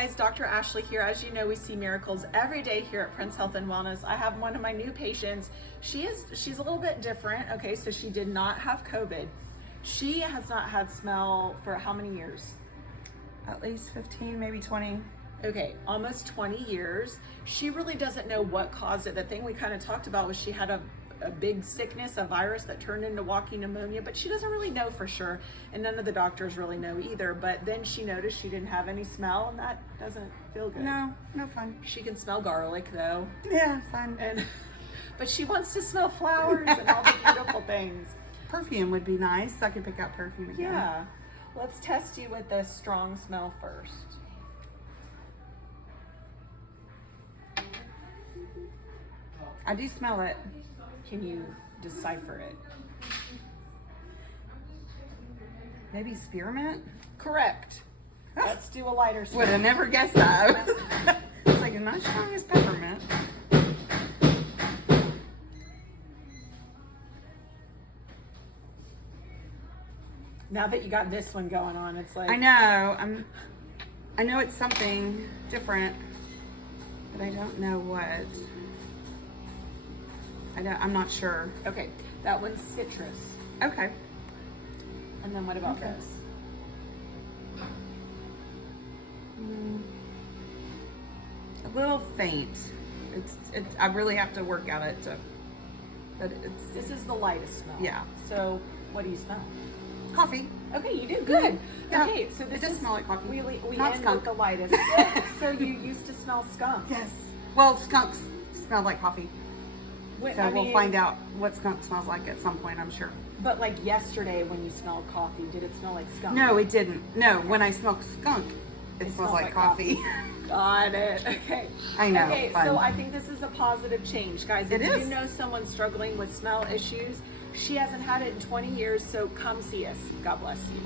guys, Dr. Ashley here. As you know, we see miracles every day here at Prince Health and Wellness. I have one of my new patients. She's a little bit different. Okay, so she did not have COVID. She has not had smell for how many years? At least 15, maybe 20. Okay, almost 20 years. She really doesn't know what caused it. The thing we kind of talked about was she had a big sickness, a virus that turned into walking pneumonia, but she doesn't really know for sure, and none of the doctors really know either. But then she noticed she didn't have any smell, and that doesn't feel good. No fun. She can smell garlic though. Yeah, fun. But she wants to smell flowers and all the beautiful things. Perfume would be nice. I could pick out perfume again. Yeah. Let's test you with this strong smell first. I do smell it. Can you decipher it? Maybe spearmint? Correct. Let's do a lighter smell. Would have never guessed that. It's like not as strong as peppermint. Now that you got this one going on, it's like I know it's something different, but I don't know what. I'm not sure. Okay, that one's citrus. Okay. And then what about this? A little faint. It's. I really have to work at it but it's. This is the lightest smell. Yeah. So what do you smell? Coffee. Okay, you did good. Yeah. Okay, so this It does smell like coffee. We Not end skunk. with the lightest. So you used to smell skunk. Yes. Well, skunks smell like coffee. So we'll find out what skunk smells like at some point, I'm sure. But like yesterday when you smelled coffee, did it smell like skunk? No, it didn't. No, when I smell skunk, it smells like coffee. Got it. Okay. I know. Okay, fun. so I think this is a positive change, guys. If It is. you know someone struggling with smell issues, she hasn't had it in 20 years, so come see us. God bless you.